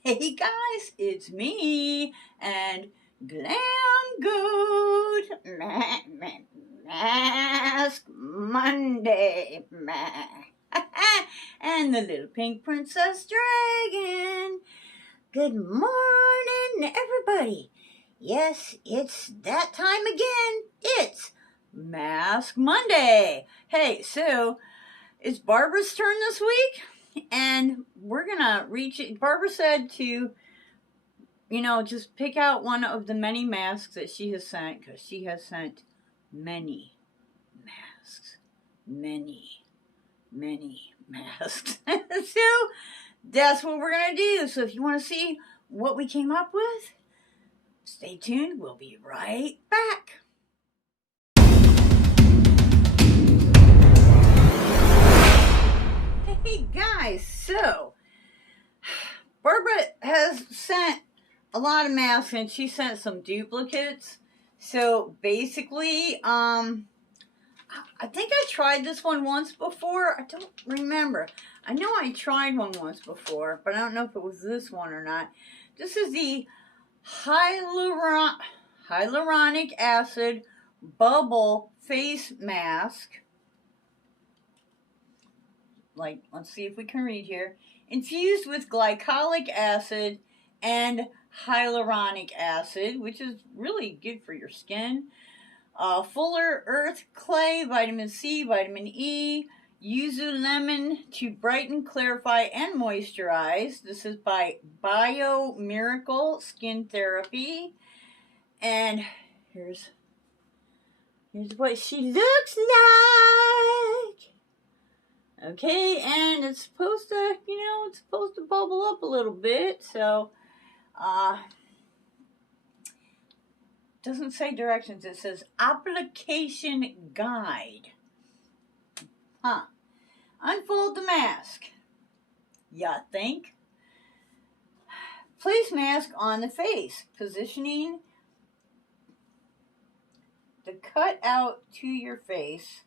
Hey guys, it's me and Glam Goat Mask Monday and the little pink princess dragon. Good morning, everybody. Yes, it's that time again. It's Mask Monday. Hey, so it's Barbara's turn this week. And we're gonna reach it. Barbara said to, just pick out one of the many masks that she has sent, because she has sent many masks. Many masks. So that's what we're gonna do. So if you want to see what we came up with, stay tuned. We'll be right back. Hey guys, so Barbara has sent a lot of masks and she sent some duplicates. So basically, I think I tried this one once before. I don't remember. I know I tried one once before, but I don't know if it was this one or not. This is the hyaluronic acid bubble face mask. Let's see if we can read here. Infused with glycolic acid and hyaluronic acid, which is really good for your skin. Fuller earth clay, vitamin C, vitamin E, yuzu lemon to brighten, clarify, and moisturize. This is by Bio Miracle Skin Therapy. And here's what she looks like. Okay, and it's supposed to, bubble up a little bit. So, doesn't say directions. It says application guide. Unfold the mask. Ya think? Place mask on the face, positioning the cut out to your face.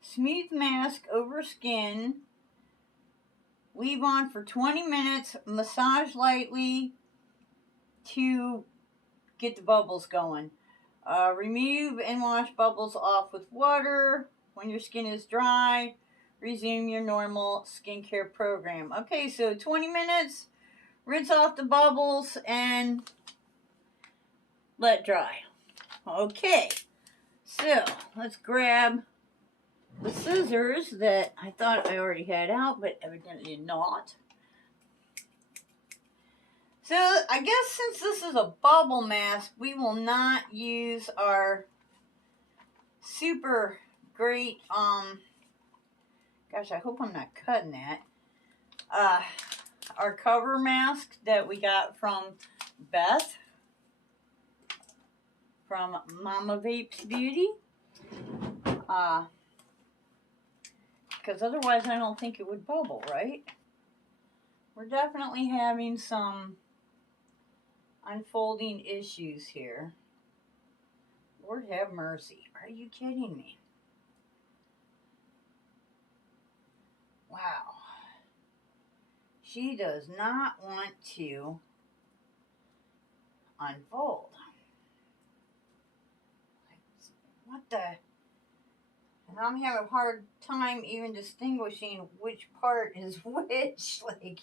Smooth mask over skin. Leave on for 20 minutes. Massage lightly to get the bubbles going. Remove and wash bubbles off with water. When your skin is dry, resume your normal skincare program. Okay, so 20 minutes. Rinse off the bubbles and let dry. Okay, so let's grab the scissors that I thought I already had out, but evidently not. So I guess since this is a bubble mask, we will not use our super great, gosh, I hope I'm not cutting that, our cover mask that we got from Beth, from Mama Vapes Beauty. Because otherwise I don't think it would bubble, right? We're definitely having some unfolding issues here. Lord have mercy. Are you kidding me? Wow. She does not want to unfold. What the? And I'm having a hard time even distinguishing which part is which. Like,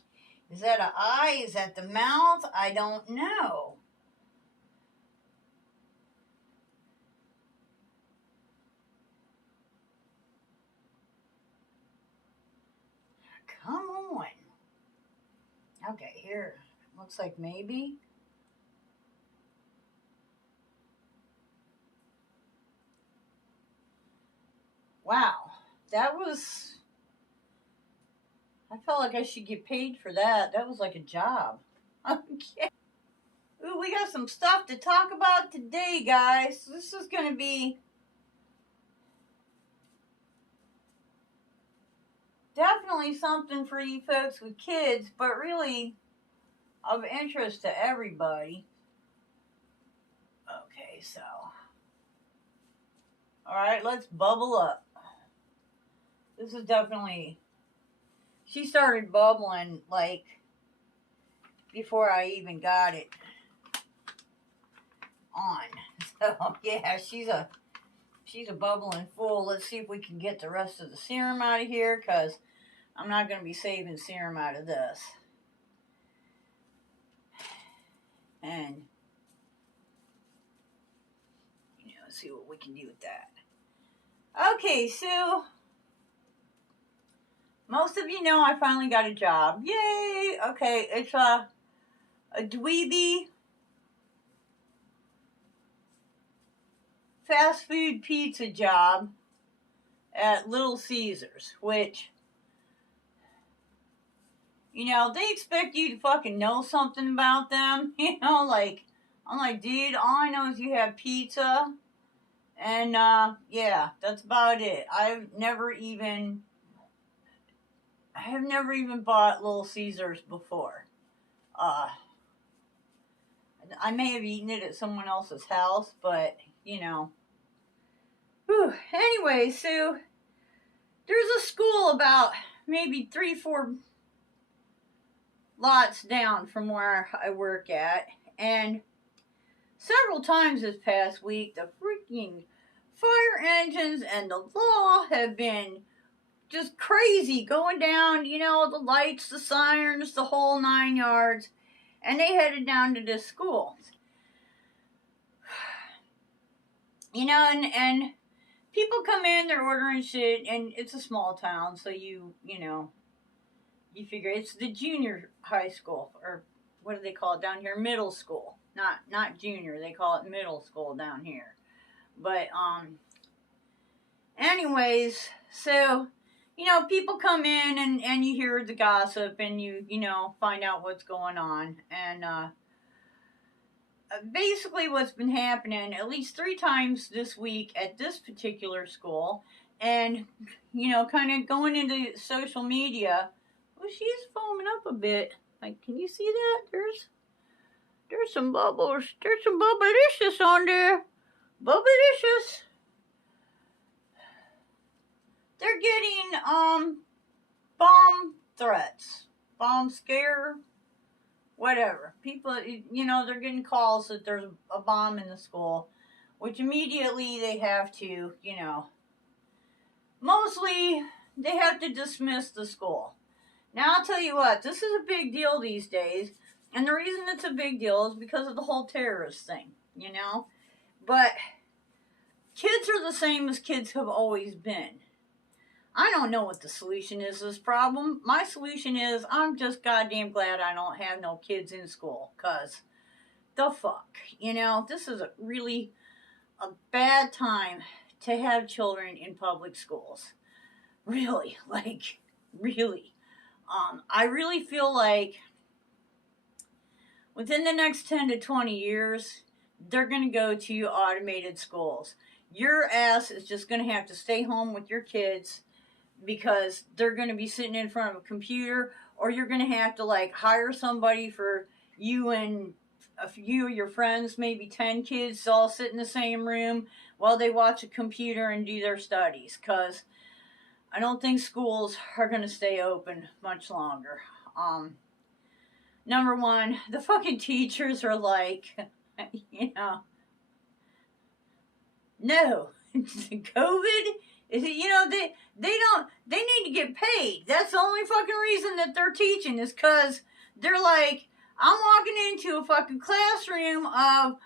is that an eye? Is that the mouth? I don't know. Come on. Okay, here. Looks like maybe. Wow. That was... I felt like I should get paid for that. That was like a job. Okay. Ooh, we got some stuff to talk about today, guys. This is going to be definitely something for you folks with kids, but really of interest to everybody. Okay, so. Alright, let's bubble up. This is definitely... She started bubbling, like, before I even got it on. So yeah, she's a bubbling full. Let's see if we can get the rest of the serum out of here, because I'm not going to be saving serum out of this. And let's see what we can do with that. Okay, so most of you know I finally got a job. Yay! Okay, it's a dweeby fast food pizza job at Little Caesars, which, they expect you to fucking know something about them. I'm like, dude, all I know is you have pizza, and yeah, that's about it. I have never even bought Little Caesars before. I may have eaten it at someone else's house, but Whew. Anyway, so there's a school about maybe 3-4 lots down from where I work at, and several times this past week, the freaking fire engines and the law have been just crazy, going down, the lights, the sirens, the whole 9 yards, and they headed down to this school. And people come in, they're ordering shit, and it's a small town, so you figure it's the junior high school, or what do they call it down here? Middle school. Not junior, they call it middle school down here. But, anyways, so, people come in, and you hear the gossip, and you find out what's going on, and, basically what's been happening at least 3 times this week at this particular school, and kind of going into social media. Well, she's foaming up a bit. Like, can you see that? There's some bubbles. There's some bubblicious on there. Bubblicious. They're getting bomb threats, bomb scare, whatever. People, they're getting calls that there's a bomb in the school, which immediately they have to, mostly they have to dismiss the school. Now, I'll tell you what, this is a big deal these days, and the reason it's a big deal is because of the whole terrorist thing, But kids are the same as kids have always been. I don't know what the solution is to this problem. My solution is I'm just goddamn glad I don't have no kids in school, because the fuck, this is really a bad time to have children in public schools. Really, really. I really feel like within the next 10 to 20 years, they're going to go to automated schools. Your ass is just going to have to stay home with your kids, because they're going to be sitting in front of a computer, or you're going to have to hire somebody for you and a few of your friends, maybe 10 kids, all sit in the same room while they watch a computer and do their studies, because I don't think schools are going to stay open much longer. Number one, the fucking teachers are no, COVID is, they need to get paid. That's the only fucking reason that they're teaching, is because they're like, I'm walking into a fucking classroom of,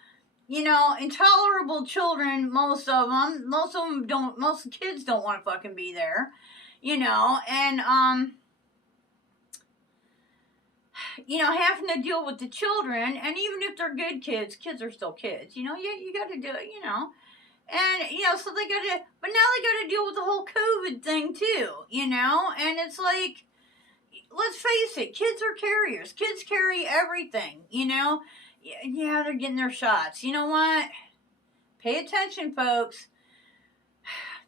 intolerable children, most of the kids don't want to fucking be there, and, having to deal with the children, and even if they're good kids are still kids, you got to do it, and, so but now they got to deal with the whole COVID thing too, and it's like, let's face it, kids are carriers. Kids carry everything, Yeah, they're getting their shots. You know what? Pay attention, folks.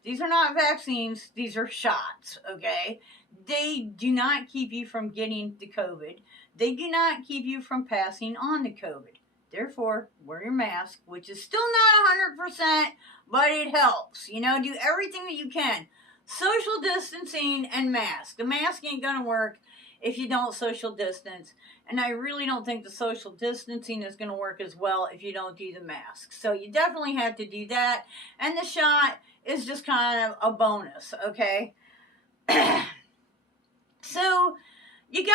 These are not vaccines. These are shots, okay? They do not keep you from getting the COVID. They do not keep you from passing on the COVID. Therefore, wear your mask, which is still not 100%, but it helps. Do everything that you can. Social distancing and mask. The mask ain't going to work if you don't social distance. And I really don't think the social distancing is going to work as well if you don't do the mask. So you definitely have to do that. And the shot is just kind of a bonus, okay? So you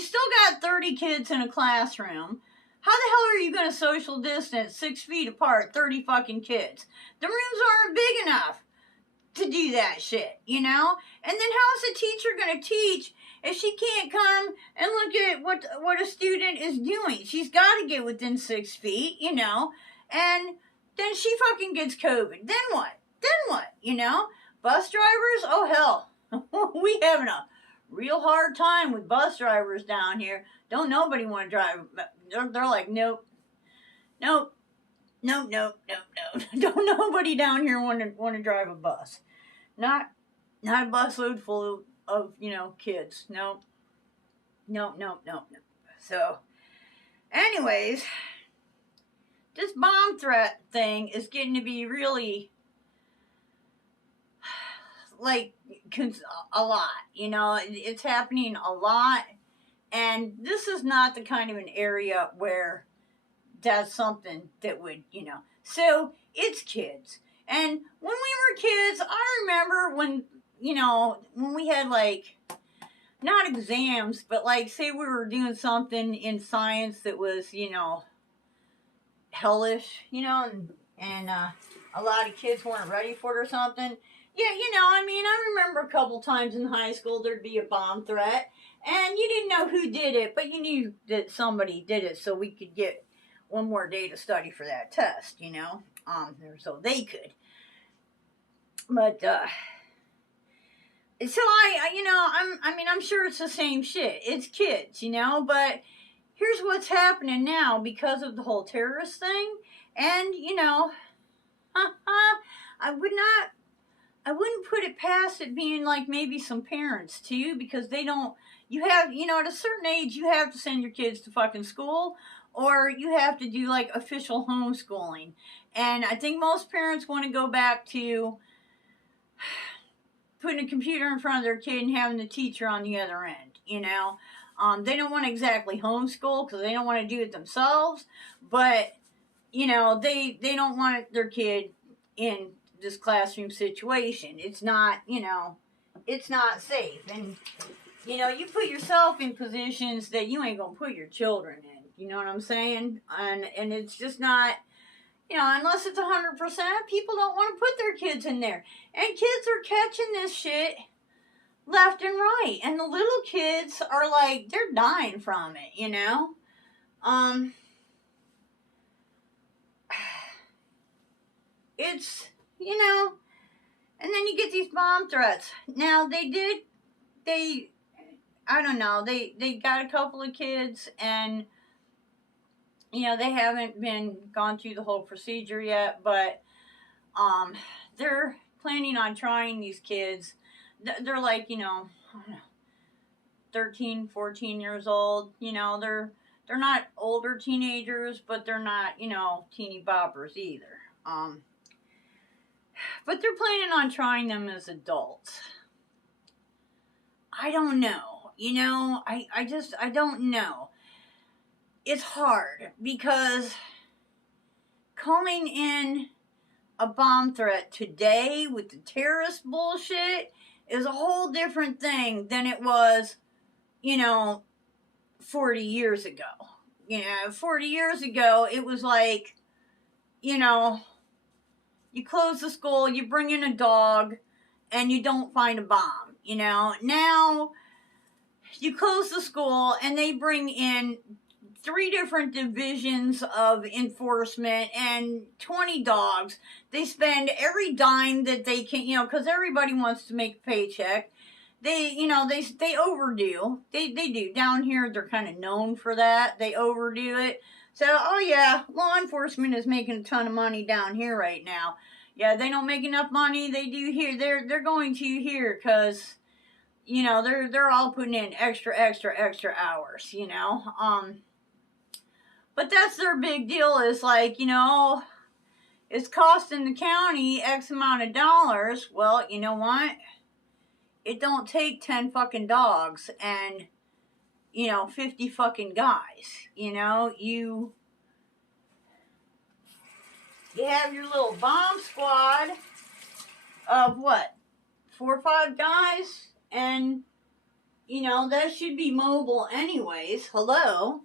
still got 30 kids in a classroom. How the hell are you going to social distance 6 feet apart, 30 fucking kids? The rooms aren't big enough to do that shit, you know? And then how's a teacher going to teach if she can't come and look at what a student is doing? She's got to get within 6 feet, you know? And then she fucking gets COVID. Then what? You know? Bus drivers? Oh, hell. We having a real hard time with bus drivers down here. Don't nobody want to drive. They're like, nope. Don't nobody down here want to drive a bus. Not a busload full of you know, kids. No. So, anyways, this bomb threat thing is getting to be really like a lot. You know, it's happening a lot, and this is not the kind of an area where that's something that would, you know. So it's kids. And when we were kids, I remember when, you know, when we had like, not exams, but like say we were doing something in science that was, you know, hellish, you know, and a lot of kids weren't ready for it or something. Yeah, you know, I mean, I remember a couple times in high school there'd be a bomb threat, and you didn't know who did it, but you knew that somebody did it so we could get one more day to study for that test, you know, so they could. But, so you know, I'm sure it's the same shit. It's kids, you know, but here's what's happening now because of the whole terrorist thing, and, you know, I wouldn't put it past it being like maybe some parents too, because they don't, you have, you know, at a certain age, you have to send your kids to fucking school, or you have to do like official homeschooling. And I think most parents want to go back to putting a computer in front of their kid and having the teacher on the other end, you know. They don't want to exactly homeschool because they don't want to do it themselves, but, you know, they don't want their kid in this classroom situation. It's not, you know, it's not safe. And, you know, you put yourself in positions that you ain't gonna put your children in. You know what I'm saying? And it's just not, you know, unless it's 100%, people don't want to put their kids in there. And kids are catching this shit left and right. And the little kids are like, they're dying from it, you know? It's, you know, and then you get these bomb threats. Now, I don't know, they got a couple of kids, and, you know, they haven't gone through the whole procedure yet, but, they're planning on trying these kids. They're like, you know, 13, 14 years old, you know, they're not older teenagers, but they're not, you know, teeny boppers either. But they're planning on trying them as adults. I don't know. You know, I don't know. It's hard because calling in a bomb threat today with the terrorist bullshit is a whole different thing than it was, you know, 40 years ago. You know, 40 years ago, it was like, you know, you close the school, you bring in a dog, and you don't find a bomb, you know. Now, you close the school, and they bring in 3 different divisions of enforcement and 20 dogs. They spend every dime that they can, you know, because everybody wants to make a paycheck. They, you know, they overdo. They do. Down here, they're kind of known for that. They overdo it. So, oh yeah, law enforcement is making a ton of money down here right now. Yeah, they don't make enough money. They do here. They're going to here because, you know, they're all putting in extra hours, you know. But that's their big deal, is like, you know, it's costing the county X amount of dollars. Well, you know what? It don't take 10 fucking dogs and, 50 fucking guys. You have your little bomb squad of what? 4 or 5 guys, and that should be mobile anyways. Hello.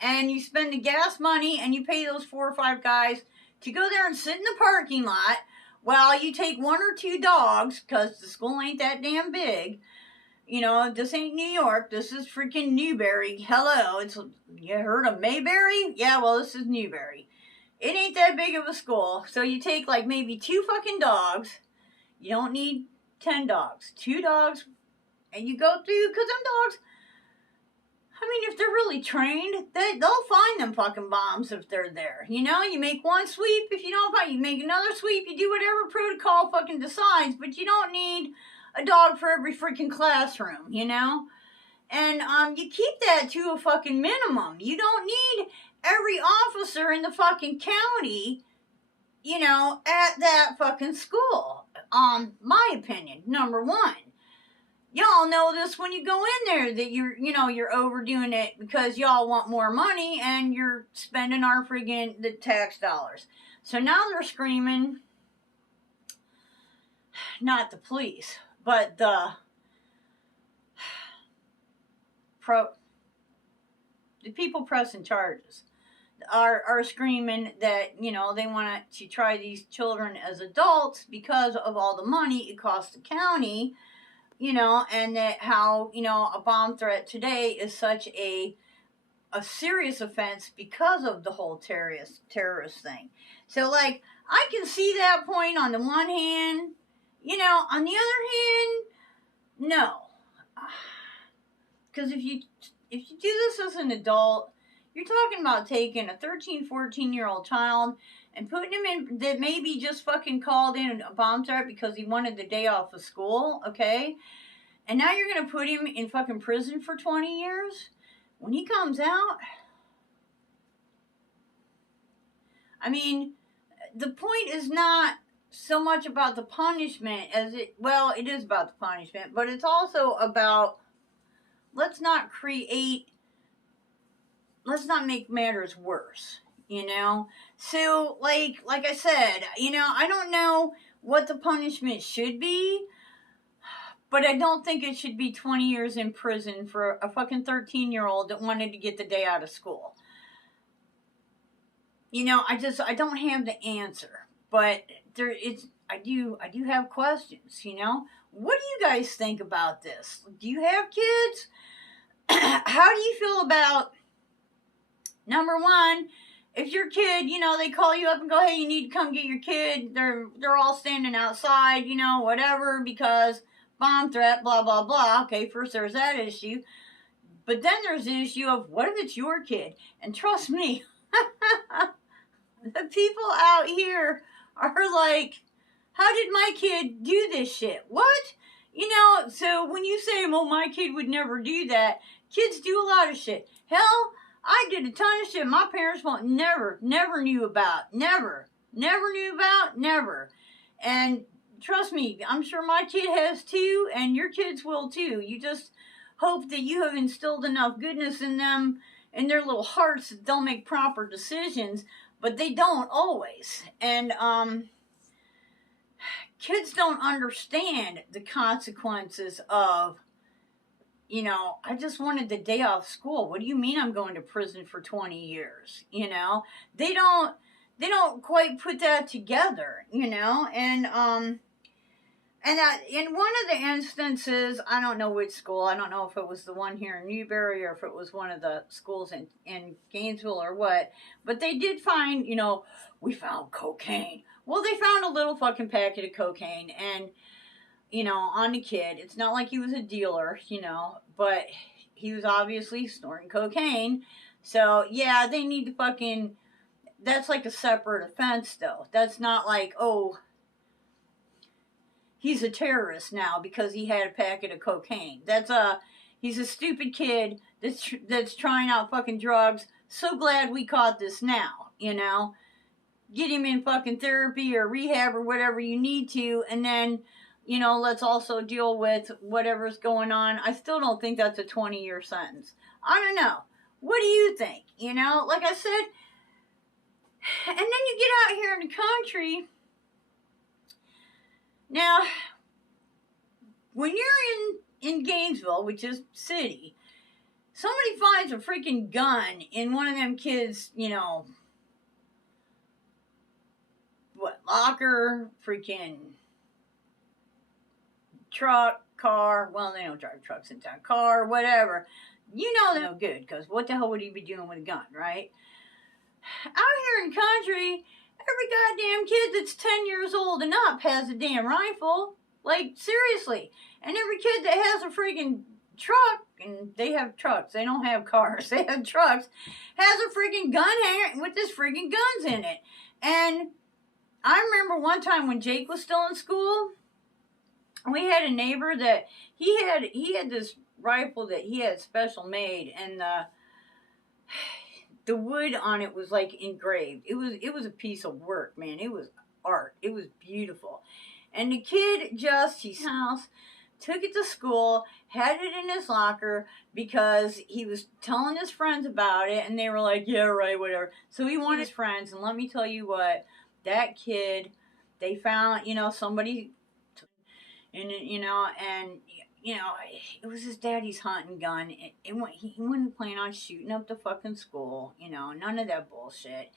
And you spend the gas money and you pay those 4 or 5 guys to go there and sit in the parking lot while you take 1 or 2 dogs, because the school ain't that damn big. This ain't New York. This is freaking Newberry. Hello. You heard of Mayberry? Yeah, well, this is Newberry. It ain't that big of a school. So you take like maybe 2 fucking dogs. You don't need 10 dogs. 2 dogs. And you go through, because them dogs, I mean, if they're really trained, they'll find them fucking bombs if they're there. You make 1 sweep. If you don't find, you make another sweep. You do whatever protocol fucking decides. But you don't need a dog for every freaking classroom, And you keep that to a fucking minimum. You don't need every officer in the fucking county, at that fucking school. My opinion, number 1. Y'all know this when you go in there that you're overdoing it because y'all want more money and you're spending our friggin' the tax dollars. So now they're screaming, not the police, but the people pressing charges are screaming that, they want to try these children as adults because of all the money it costs the county, and that how, a bomb threat today is such a serious offense because of the whole terrorist thing. So, like, I can see that point on the one hand, on the other hand, no. Because if you do this as an adult, you're talking about taking a 13, 14-year-old child and putting him in, that maybe just fucking called in a bomb threat because he wanted the day off of school, okay? And now you're going to put him in fucking prison for 20 years? When he comes out, I mean, the point is not so much about the punishment as it is about the punishment, but it's also about, let's not make matters worse, So, like I said, I don't know what the punishment should be, but I don't think it should be 20 years in prison for a fucking 13-year-old that wanted to get the day out of school. I don't have the answer, but I do have questions, What do you guys think about this? Do you have kids? How do you feel about, number 1, if your kid, they call you up and go, hey, you need to come get your kid. They're all standing outside, whatever, because bomb threat, blah, blah, blah. Okay, first there's that issue. But then there's the issue of, what if it's your kid? And trust me, the people out here are like, how did my kid do this shit? What? So when you say, well, my kid would never do that, kids do a lot of shit. Hell, I did a ton of shit my parents never knew about. Never knew about, never. And trust me, I'm sure my kid has too, and your kids will too. You just hope that you have instilled enough goodness in them, in their little hearts, that they'll make proper decisions, but they don't always. And, kids don't understand the consequences of, I just wanted the day off school. What do you mean I'm going to prison for 20 years? They don't quite put that together, and in one of the instances, I don't know which school, I don't know if it was the one here in Newberry or if it was one of the schools in Gainesville or what, but they did find, we found cocaine. Well, they found a little fucking packet of cocaine and, on the kid. It's not like he was a dealer, but he was obviously snorting cocaine. So, yeah, they need to fucking, that's like a separate offense, though. That's not like, oh, he's a terrorist now because he had a packet of cocaine. He's a stupid kid that's trying out fucking drugs. So glad we caught this now, Get him in fucking therapy or rehab or whatever you need to, and then you know, let's also deal with whatever's going on. I still don't think that's a 20-year sentence. I don't know. What do you think? You know, like I said, and then you get out here in the country. Now, when you're in Gainesville, which is city, somebody finds a freaking gun in one of them kids, you know, what, locker, freaking truck, car. Well, they don't drive trucks in town. Car, whatever. You know they're no good, because what the hell would he be doing with a gun, right? Out here in country, every goddamn kid that's 10 years old and up has a damn rifle. Like, seriously. And every kid that has a freaking truck, and they have trucks, they don't have cars, they have trucks, has a freaking gun hanger with this freaking guns in it. And I remember one time when Jake was still in school, we had a neighbor that he had this rifle that he had special made, and the wood on it was like engraved. It was a piece of work, man. It was art. It was beautiful. And the kid just, his house, took it to school, had it in his locker because he was telling his friends about it, and they were like, yeah, right, whatever. So he wanted his friends, and let me tell you what, that kid, they found, you know, somebody, and, you know, and, you know, it was his daddy's hunting gun. He wouldn't plan on shooting up the fucking school, you know, none of that bullshit.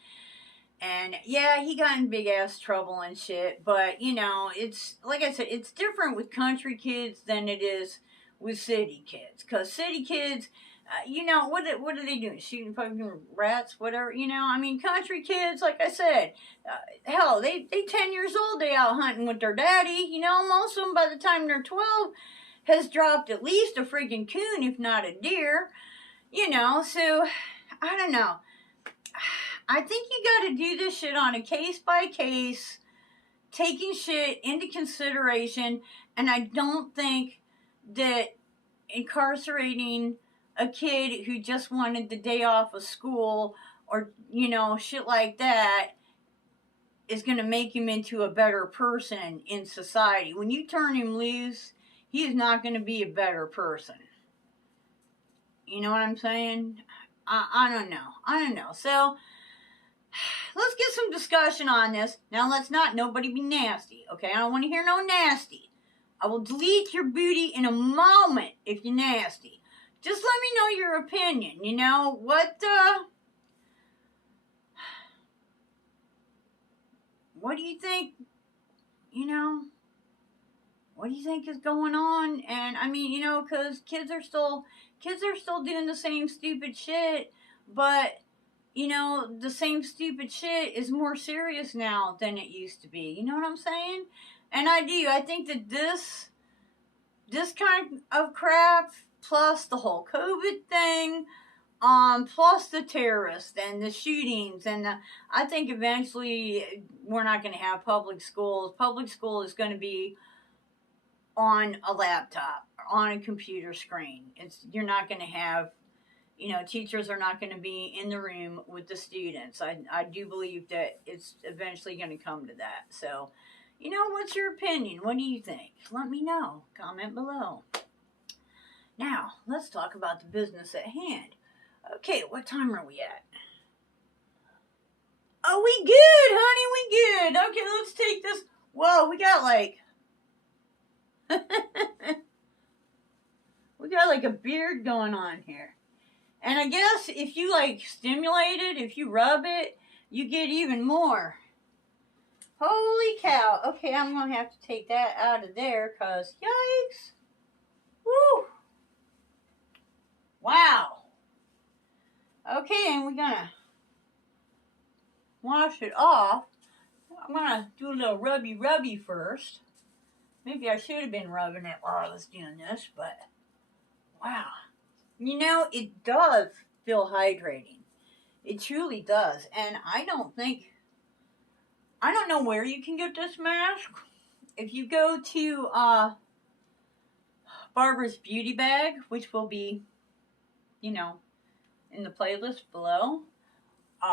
And yeah, he got in big ass trouble and shit, but you know, it's like I said, it's different with country kids than it is with city kids. Cause city kids, you know, what are they doing? Shooting fucking rats, whatever, you know? I mean, country kids, like I said, hell, they 10 years old, they out hunting with their daddy, you know? Most of them, by the time they're 12, has dropped at least a freaking coon, if not a deer, you know? So, I don't know. I think you got to do this shit on a case by case, taking shit into consideration, and I don't think that incarcerating a kid who just wanted the day off of school or, you know, shit like that is going to make him into a better person in society. When you turn him loose, he is not going to be a better person. You know what I'm saying? I don't know. I don't know. So, let's get some discussion on this. Now, let's not nobody be nasty, okay? I don't want to hear no nasty. I will delete your booty in a moment if you're nasty. Just let me know your opinion. You know, what do you think, you know, what do you think is going on? And, I mean, you know, because kids are still doing the same stupid shit, but, you know, the same stupid shit is more serious now than it used to be. You know what I'm saying? And I think that this kind of crap, plus the whole COVID thing, plus the terrorists and the shootings, and I think eventually we're not going to have public schools. Public school is going to be on a laptop, on a computer screen. You're not going to have, you know, teachers are not going to be in the room with the students. I do believe that it's eventually going to come to that. So, you know, what's your opinion? What do you think? Let me know. Comment below. Now, let's talk about the business at hand. Okay, what time are we at? Oh, we good, honey, we good. Okay, let's take this. Whoa, we got like... we got like a beard going on here. And I guess if you like stimulate it, if you rub it, you get even more. Holy cow. Okay, I'm going to have to take that out of there because, yikes. Woo. Wow. Okay, and we're going to wash it off. I'm going to do a little rubby first. Maybe I should have been rubbing it while I was doing this, but wow. You know, it does feel hydrating. It truly does. And I don't know where you can get this mask. If you go to Barbara's Beauty Bag, which will be, you know, in the playlist below,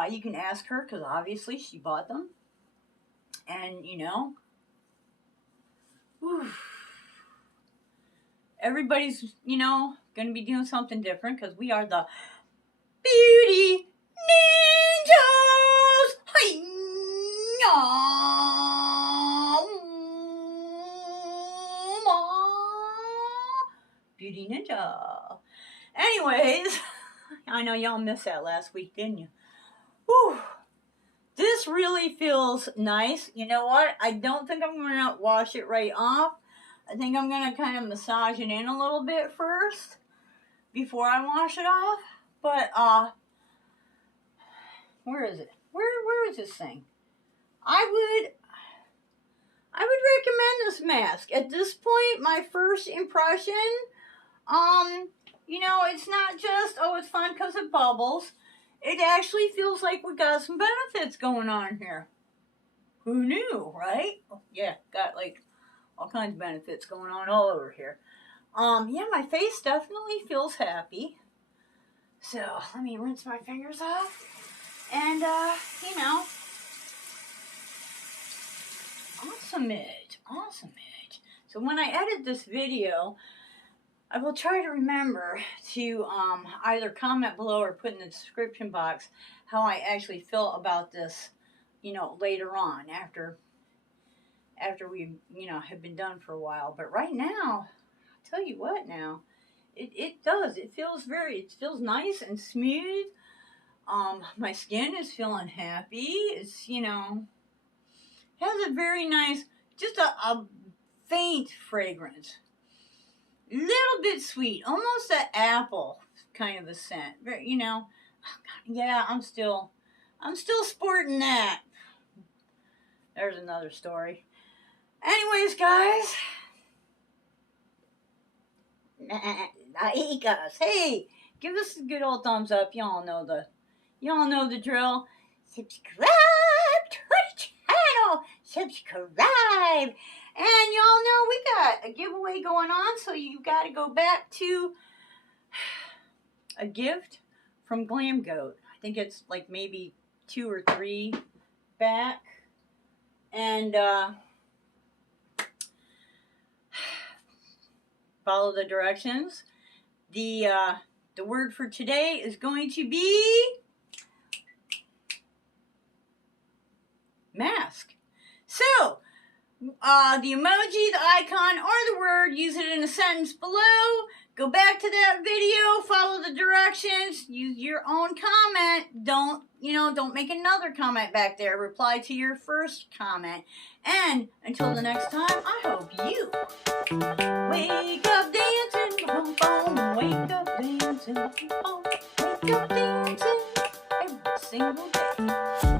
you can ask her because obviously she bought them. And, you know, Whew. Everybody's, you know, going to be doing something different because we are the Beauty Ninjas! Hi-ya! Beauty Ninja. Anyways, I know y'all missed that last week, didn't you? Whew. This really feels nice. You know what? I don't think I'm going to wash it right off. I think I'm going to kind of massage it in a little bit first before I wash it off. But, where is it? Where is this thing? I would recommend this mask. At this point, my first impression, you know, it's not just, oh, it's fun because it bubbles. It actually feels like we got some benefits going on here. Who knew, right? Yeah, got like all kinds of benefits going on all over here. Yeah, my face definitely feels happy. So, let me rinse my fingers off. And, you know, awesome. So when I edit this video, I will try to remember to either comment below or put in the description box how I actually feel about this, you know, later on after we, you know, have been done for a while. But right now, I'll tell you what now, it does. It feels nice and smooth. My skin is feeling happy. It's, you know, has a very nice, just a faint fragrance. Little bit sweet, almost an apple kind of a scent. Very, you know, yeah, I'm still sporting that. There's another story. Anyways, guys. Hey, give us a good old thumbs up. Y'all know the drill. Subscribe to the channel. Subscribe. And y'all know we got a giveaway going on, so you got to go back to a gift from Glam Goat. I think it's like maybe 2 or 3 back. And follow the directions. The word for today is going to be mask. So, the emoji, the icon, or the word, use it in a sentence below. Go back to that video, follow the directions, use your own comment. Don't make another comment back there. Reply to your first comment. And until the next time, I hope you wake up dancing, boom, boom, wake up dancing, boom, wake up dancing every single day.